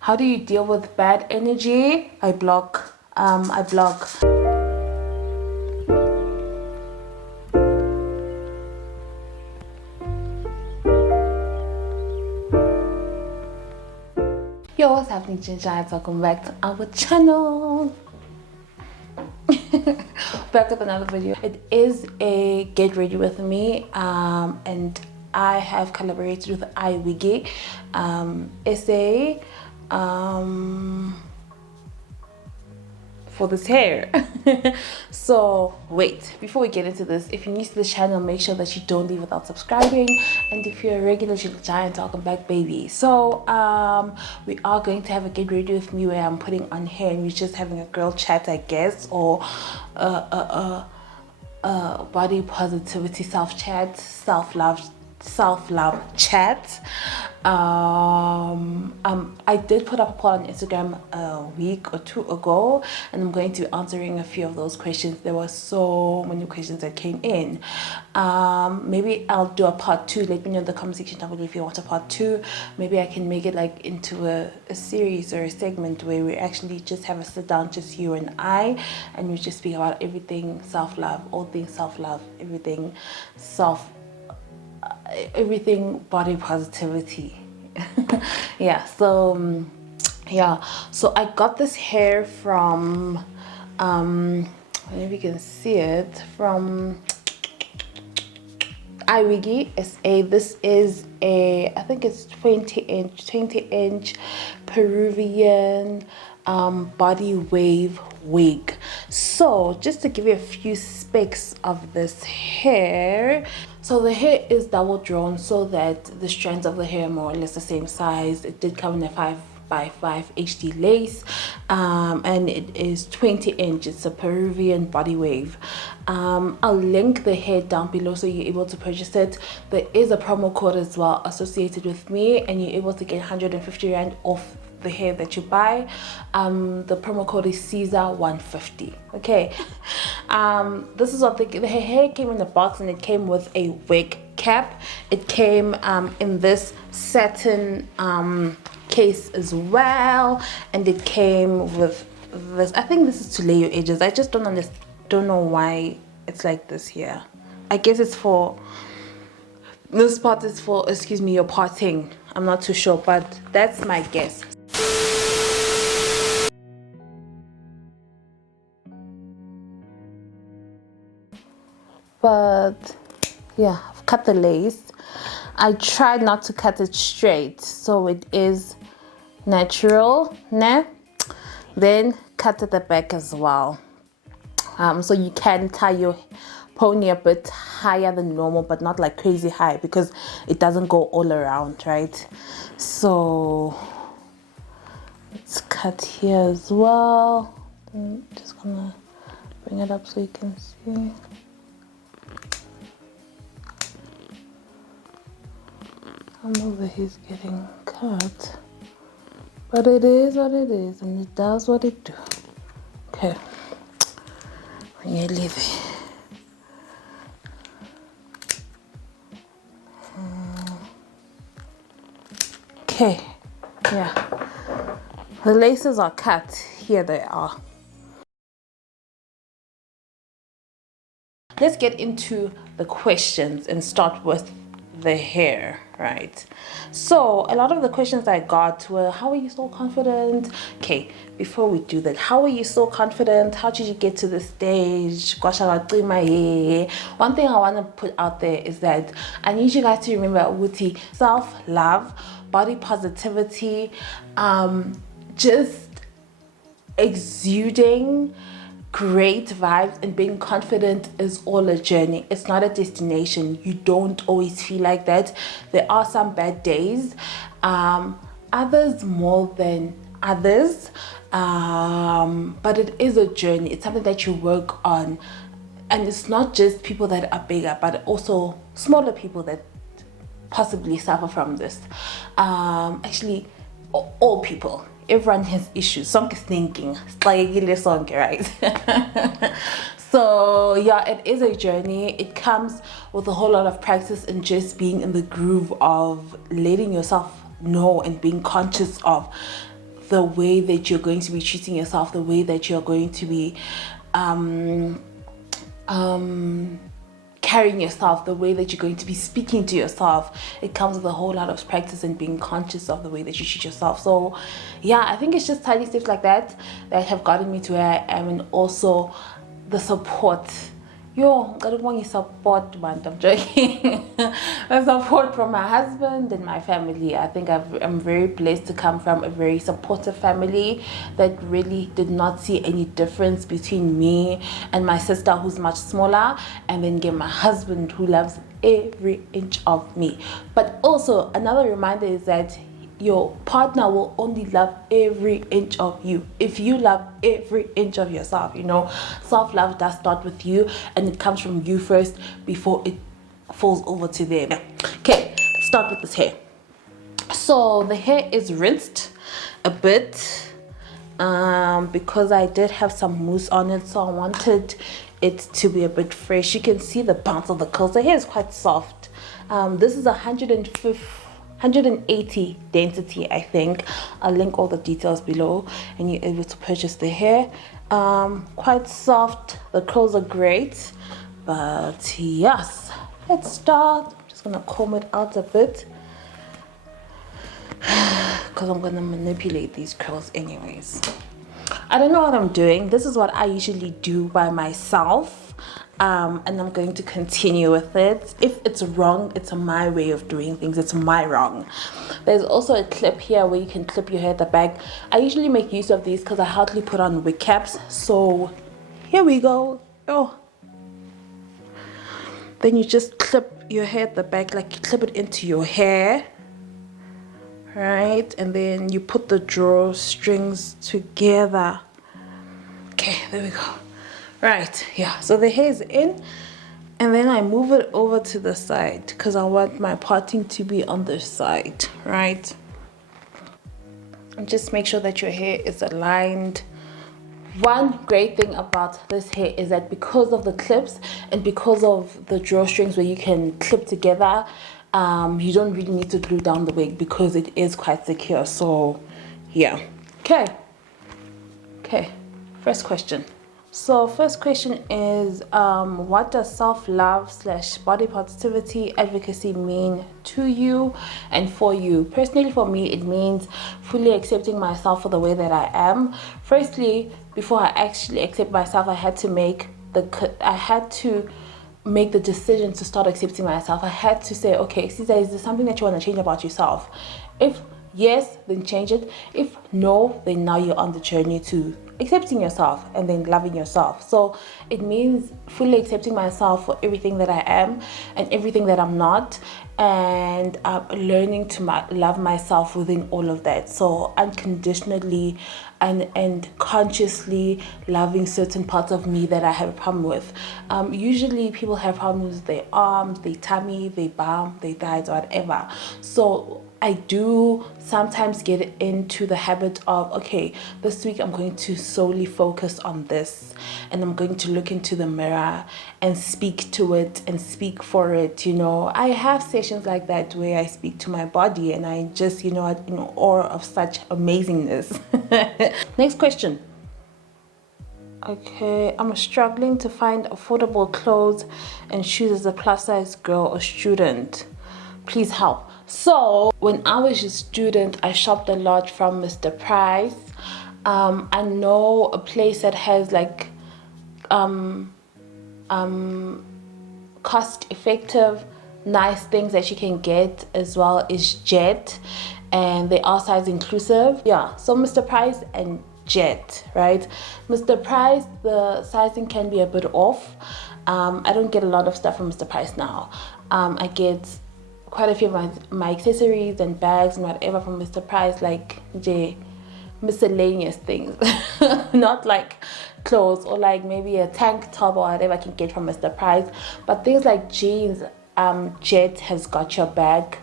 How do you deal with bad energy? I block. I block. Yo, what's happening, Ginger? Welcome back to our channel. Back with another video. It is a get ready with me, and I have collaborated with Iwigi essay for this hair. So wait, before we get into this, if you're new to the channel, make sure that you don't leave without subscribing, and if you're a regular giant, welcome back, baby. So we are going to have a get ready with me where I'm putting on hair and we're just having a girl chat, I guess, or body positivity self chat, self-love chat. I did put up a poll on Instagram a week or two ago, and I'm going to be answering a few of those questions. There were so many questions that came in. Maybe I'll do a part 2. Let me know in the comment section down below if you want a part 2. Maybe I can make it like into a series or a segment where we actually just have a sit down, just you and I, and we just speak about everything self-love, all things self-love, everything body positivity. Yeah, so so I got this hair from maybe you can see it, from Iwigi SA. This is a, I think it's 20 inch Peruvian body wave wig. So just to give you a few specs of this hair, so the hair is double drawn so that the strands of the hair are more or less the same size. It did come in a 5x5 HD lace, and it is 20 inches. It's a Peruvian body wave. I'll link the hair down below so you're able to purchase it. There is a promo code as well associated with me, and you're able to get 150 Rand off the hair that you buy. The promo code is Siza 150. Okay. This is what the hair came in the box, and it came with a wig cap. It came in this satin case as well, and it came with this. I think this is to lay your edges. I just don't know why it's like this here. I guess it's for, this part is for, excuse me, your parting. I'm not too sure, but that's my guess. But yeah, I've cut the lace. I tried not to cut it straight, so it is natural, nah? Then cut at the back as well. So you can tie your pony a bit higher than normal, but not like crazy high, because it doesn't go all around, right? So let's cut here as well. I'm just gonna bring it up so you can see. Some of the hair's getting cut, but it is what it is, and it does what it do. Okay, when you leave it. Okay, yeah, the laces are cut. Here they are. Let's get into the questions and start with the hair, right? So a lot of the questions I got were, how are you so confident? Okay, before we do that, how are you so confident? How did you get to this stage? One thing I want to put out there is that I need you guys to remember, Wuti, self-love, body positivity, just exuding great vibes and being confident is all a journey. It's not a destination. You don't always feel like that. There are some bad days, others more than others, but it is a journey. It's something that you work on, and it's not just people that are bigger, but also smaller people that possibly suffer from this. Actually, all people. Everyone has issues. Song is thinking. It's like a song, right? So yeah, it is a journey. It comes with a whole lot of practice and just being in the groove of letting yourself know and being conscious of the way that you're going to be treating yourself, the way that you're going to be carrying yourself, the way that you're going to be speaking to yourself. It comes with a whole lot of practice and being conscious of the way that you treat yourself. So yeah, I think it's just tiny steps like that that have gotten me to where I am, and also the support. I don't want your support, man. I'm joking. The support from my husband and my family. I think I'm very blessed to come from a very supportive family that really did not see any difference between me and my sister, who's much smaller, and then get my husband, who loves every inch of me. But also another reminder is that your partner will only love every inch of you if you love every inch of yourself. Self-love does start with you, and it comes from you first before it falls over to them. Okay, let's start with this hair. So the hair is rinsed a bit because I did have some mousse on it, so I wanted it to be a bit fresh. You can see the bounce of the curls. The hair is quite soft. This is 180 density, I think. I'll link all the details below, and you're able to purchase the hair. Quite soft. The curls are great. But yes, let's start. I'm just gonna comb it out a bit because I'm gonna manipulate these curls anyways. I don't know what I'm doing. This is what I usually do by myself. And I'm going to continue with it. If it's wrong, it's my way of doing things. It's my wrong. There's also a clip here where you can clip your hair at the back. I usually make use of these because I hardly put on wig caps. So here we go. Then you just clip your hair at the back, like you clip it into your hair, right? And then you put the drawstrings together. Okay, there we go. Right, yeah, so the hair is in, and then I move it over to the side because I want my parting to be on the side, right? And just make sure that your hair is aligned. One great thing about this hair is that because of the clips and because of the drawstrings where you can clip together, you don't really need to glue down the wig because it is quite secure. So yeah, okay, first question. So first question is, what does self-love / body positivity advocacy mean to you and for you? Personally, for me, it means fully accepting myself for the way that I am. Firstly, before I actually accept myself, I had to make the decision to start accepting myself. I had to say, okay, Siza, is there something that you want to change about yourself? If yes, then change it. If no, then now you're on the journey to accepting yourself and then loving yourself. So it means fully accepting myself for everything that I am and everything that I'm not, and learning to love myself within all of that. So unconditionally and consciously loving certain parts of me that I have a problem with. Usually people have problems with their arms, their tummy, their bum, their thighs, whatever. So I do sometimes get into the habit of, okay, this week I'm going to solely focus on this, and I'm going to look into the mirror and speak to it and speak for it. I have sessions like that where I speak to my body and I just, in awe of such amazingness. Next question. Okay, I'm struggling to find affordable clothes and shoes as a plus size girl or student. Please help. So when I was a student, I shopped a lot from Mr. Price. I know a place that has like cost effective nice things that you can get as well is Jet, and they are size inclusive. Yeah, so Mr. Price and Jet, right? Mr. Price, the sizing can be a bit off. I don't get a lot of stuff from Mr. Price now. I get quite a few of my accessories and bags and whatever from Mr. Price, like miscellaneous things, not like clothes or like maybe a tank top or whatever I can get from Mr. Price, but things like jeans, Jet has got your back.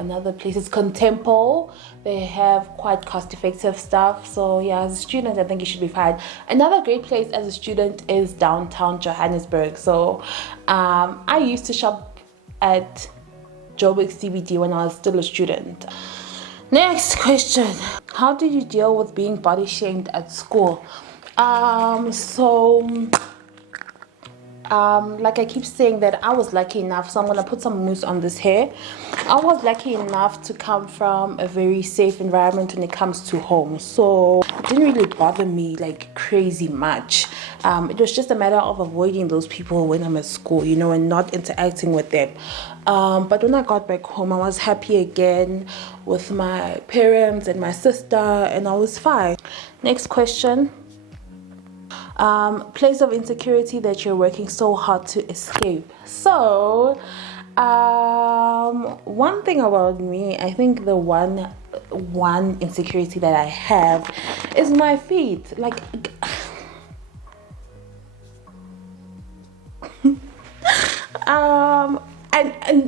Another place is Contempo. They have quite cost-effective stuff. So yeah, as a student, I think you should be fine. Another great place as a student is downtown Johannesburg. So I used to shop at Joburg CBD when I was still a student. Next question. How did you deal with being body shamed at school? Like I keep saying that I was lucky enough, so I'm gonna put some mousse on this hair. I was lucky enough to come from a very safe environment when it comes to home, so it didn't really bother me like crazy much. It was just a matter of avoiding those people when I'm at school, you know, and not interacting with them. But when I got back home, I was happy again with my parents and my sister, and I was fine. Next question. Place of insecurity that you're working so hard to escape. So one thing about me, I think the one insecurity that I have is my feet. Like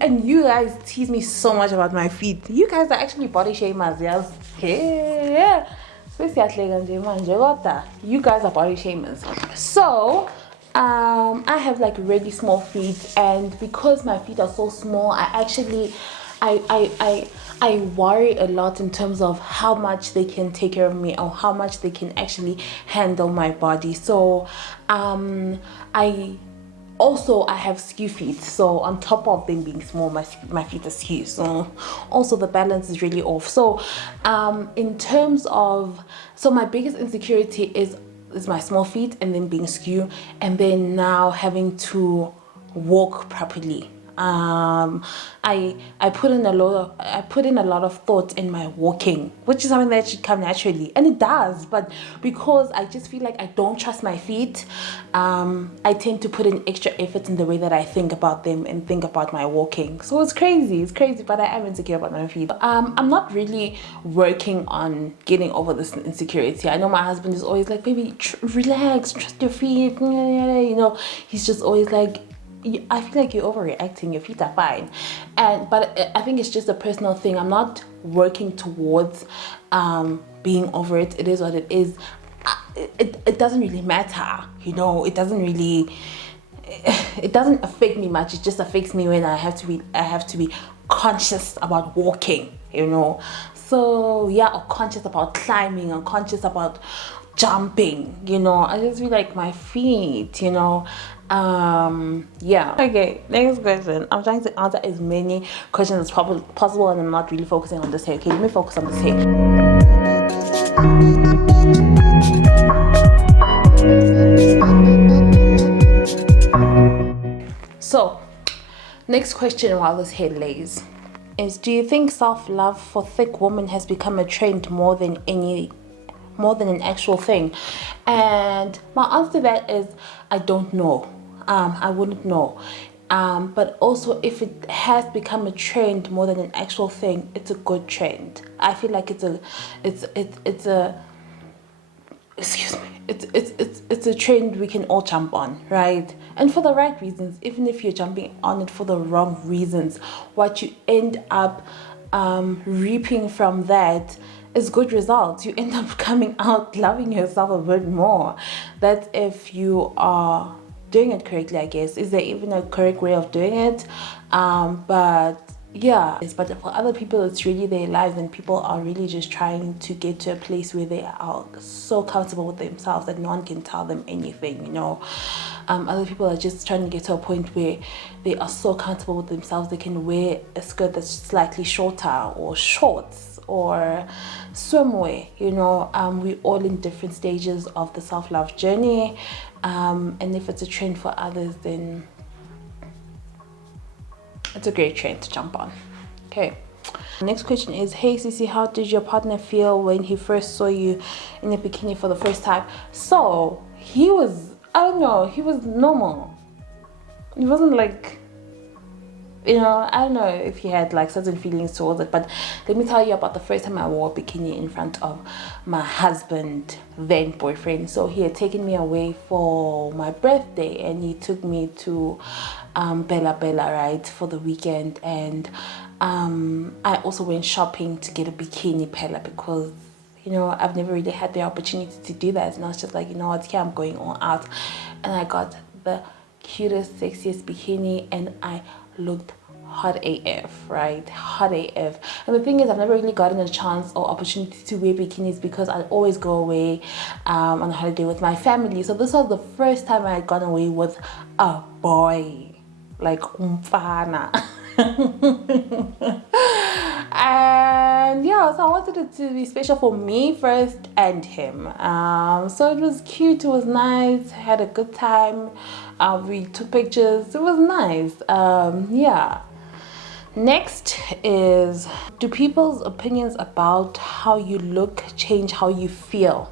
and you guys tease me so much about my feet. You guys are actually body shamers, yes. Yeah. You guys are body shamers. So I have like really small feet, and because my feet are so small, I worry a lot in terms of how much they can take care of me or how much they can actually handle my body. So I have skew feet, so on top of them being small, my feet are skew, so also the balance is really off. So in terms of, so my biggest insecurity is my small feet, and then being skew, and then now having to walk properly. I put in a lot of thought in my walking, which is something that should come naturally, and it does. But because I just feel like I don't trust my feet, I tend to put in extra effort in the way that I think about them and think about my walking. So it's crazy, but I am insecure about my feet. I'm not really working on getting over this insecurity. I know my husband is always like, baby, relax, trust your feet, you know. He's just always like, I feel like you're overreacting, your feet are fine. But I think it's just a personal thing. I'm not working towards being over it. It is what it is. It doesn't really matter, you know. It doesn't affect me much. It just affects me when I have to be conscious about walking, you know. So yeah, or conscious about climbing, or conscious about jumping, you know. I just feel like my feet, you know. Yeah. Okay, next question. I'm trying to answer as many questions as possible, and I'm not really focusing on this here. Okay, let me focus on this here. So, next question while this hair lays is, do you think self-love for thick women has become a trend more than an actual thing? And my answer to that is, I don't know. I wouldn't know. But also, if it has become a trend more than an actual thing, it's a good trend. I feel like it's a trend we can all jump on, right? And for the right reasons. Even if you're jumping on it for the wrong reasons, what you end up reaping from that is good results. You end up coming out loving yourself a bit more. That's if you are doing it correctly, I guess. Is there even a correct way of doing it? But yeah, but for other people, it's really their lives, and people are really just trying to get to a place where they are so comfortable with themselves that no one can tell them anything, you know. Other people are just trying to get to a point where they are so comfortable with themselves they can wear a skirt that's slightly shorter, or shorts, or swimwear, you know. We're all in different stages of the self-love journey, and if it's a trend for others, then it's a great trend to jump on. Okay, next question is, hey Sisi, how did your partner feel when he first saw you in a bikini for the first time? So he was, I don't know, he was normal. He wasn't like, you know, I don't know if he had like certain feelings towards it. But let me tell you about the first time I wore a bikini in front of my husband, then boyfriend. So he had taken me away for my birthday, and he took me to Bella Bella, right, for the weekend. And I also went shopping to get a bikini Pella, because, you know, I've never really had the opportunity to do that. And I was just like, you know what, yeah, I'm going all out. And I got the cutest, sexiest bikini, and I looked hot AF, right? Hot AF. And the thing is, I've never really gotten a chance or opportunity to wear bikinis because I always go away on a holiday with my family. So this was the first time I had gone away with a boy, like umfana. And yeah, so I wanted it to be special for me first and him. So it was cute, it was nice, had a good time. We took pictures, it was nice. Yeah. Next is, do people's opinions about how you look change how you feel?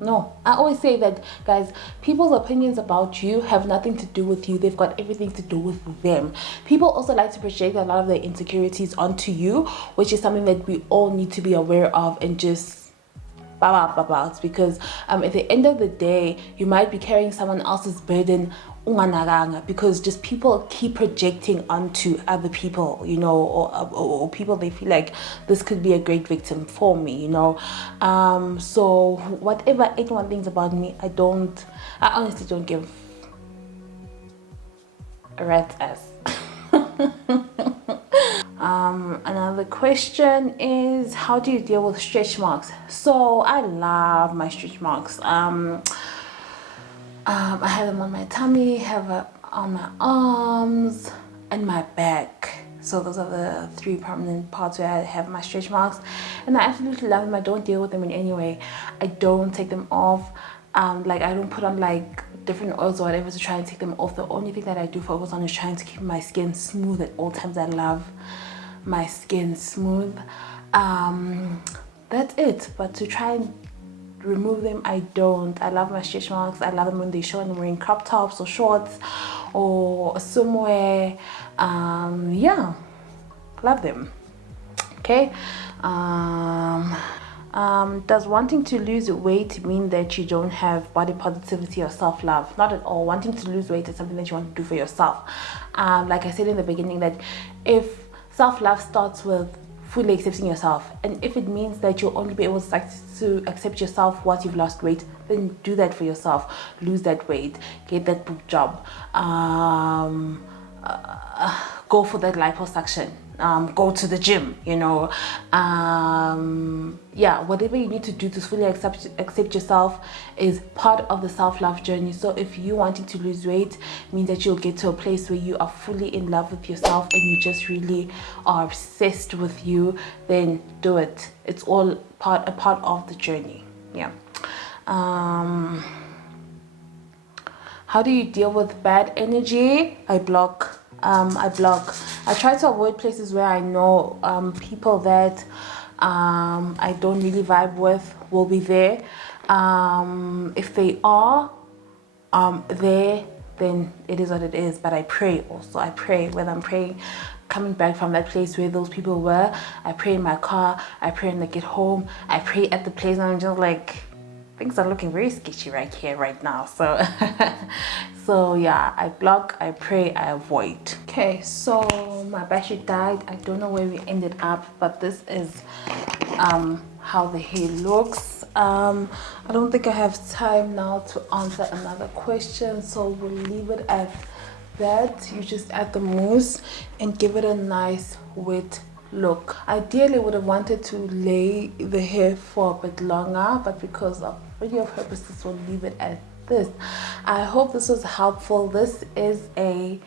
No, I always say that, guys, people's opinions about you have nothing to do with you. They've got everything to do with them. People also like to project a lot of their insecurities onto you, which is something that we all need to be aware of and just about, because at the end of the day, you might be carrying someone else's burden because just people keep projecting onto other people, you know, or people they feel like this could be a great victim for me, you know. So whatever anyone thinks about me, I honestly don't give a rat's ass. Another question is, how do you deal with stretch marks? So I love my stretch marks. I have them on my tummy, have it on my arms and my back. So those are the three prominent parts where I have my stretch marks, and I absolutely love them. I don't deal with them in any way. I don't take them off. Like I don't put on like different oils or whatever to try and take them off. The only thing that I do focus on is trying to keep my skin smooth at all times. I love my skin smooth. That's it. But to try and remove them, I don't. I love my stretch marks. I love them when they show and I'm wearing crop tops or shorts or swimwear. Yeah, love them. Okay. Does wanting to lose weight mean that you don't have body positivity or self-love? Not at all. Wanting to lose weight is something that you want to do for yourself. Like I said in the beginning, that if self-love starts with fully accepting yourself, and if it means that you'll only be able to accept yourself once you've lost weight, then do that for yourself. Lose that weight, get that boob job, go for that liposuction, go to the gym, you know. Yeah, whatever you need to do to fully accept yourself is part of the self-love journey. So if you wanting to lose weight means that you'll get to a place where you are fully in love with yourself and you just really are obsessed with you, then do it. It's all a part of the journey. Yeah. How do you deal with bad energy? I block. I try to avoid places where I know people that I don't really vibe with will be there. If they are there, then it is what it is. But I pray also. I pray when I'm praying, coming back from that place where those people were. I pray in my car. I pray when I get home. I pray at the place and I'm just like, things are looking very sketchy right here, right now. So, so yeah, I block, I pray, I avoid. Okay, so my battery died. I don't know where we ended up, but this is how the hair looks. I don't think I have time now to answer another question, so we'll leave it at that. You just add the mousse and give it a nice wet look. Ideally would have wanted to lay the hair for a bit longer, but because of video purposes we'll leave it at this. I hope this was helpful. This is a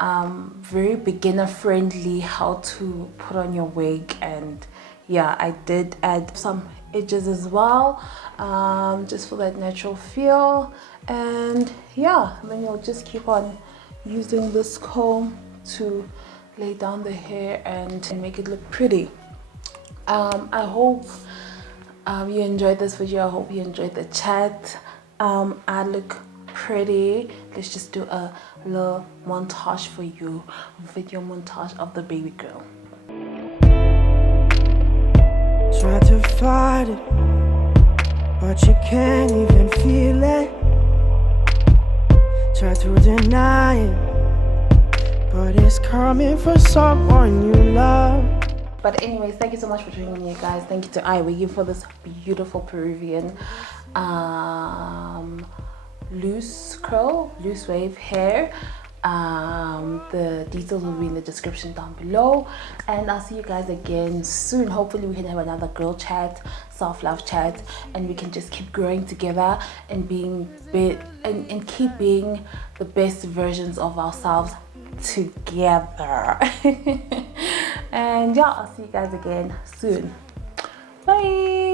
very beginner friendly how to put on your wig, and yeah, I did add some edges as well, just for that natural feel. And yeah, then you'll just keep on using this comb to lay down the hair and make it look pretty. I hope you enjoyed this video. I hope you enjoyed the chat. I look pretty. Let's just do a little montage for you, video montage of the baby girl. Try to fight it, but you can't even feel it. Try to deny it, but it's coming from someone you love. But anyways, thank you so much for joining me, guys. Thank you to Iwigi for this beautiful Peruvian loose curl, loose wave hair. The details will be in the description down below, and I'll see you guys again soon. Hopefully we can have another girl chat, self-love chat, and we can just keep growing together and and keep being the best versions of ourselves together. And yeah, I'll see you guys again soon. Bye.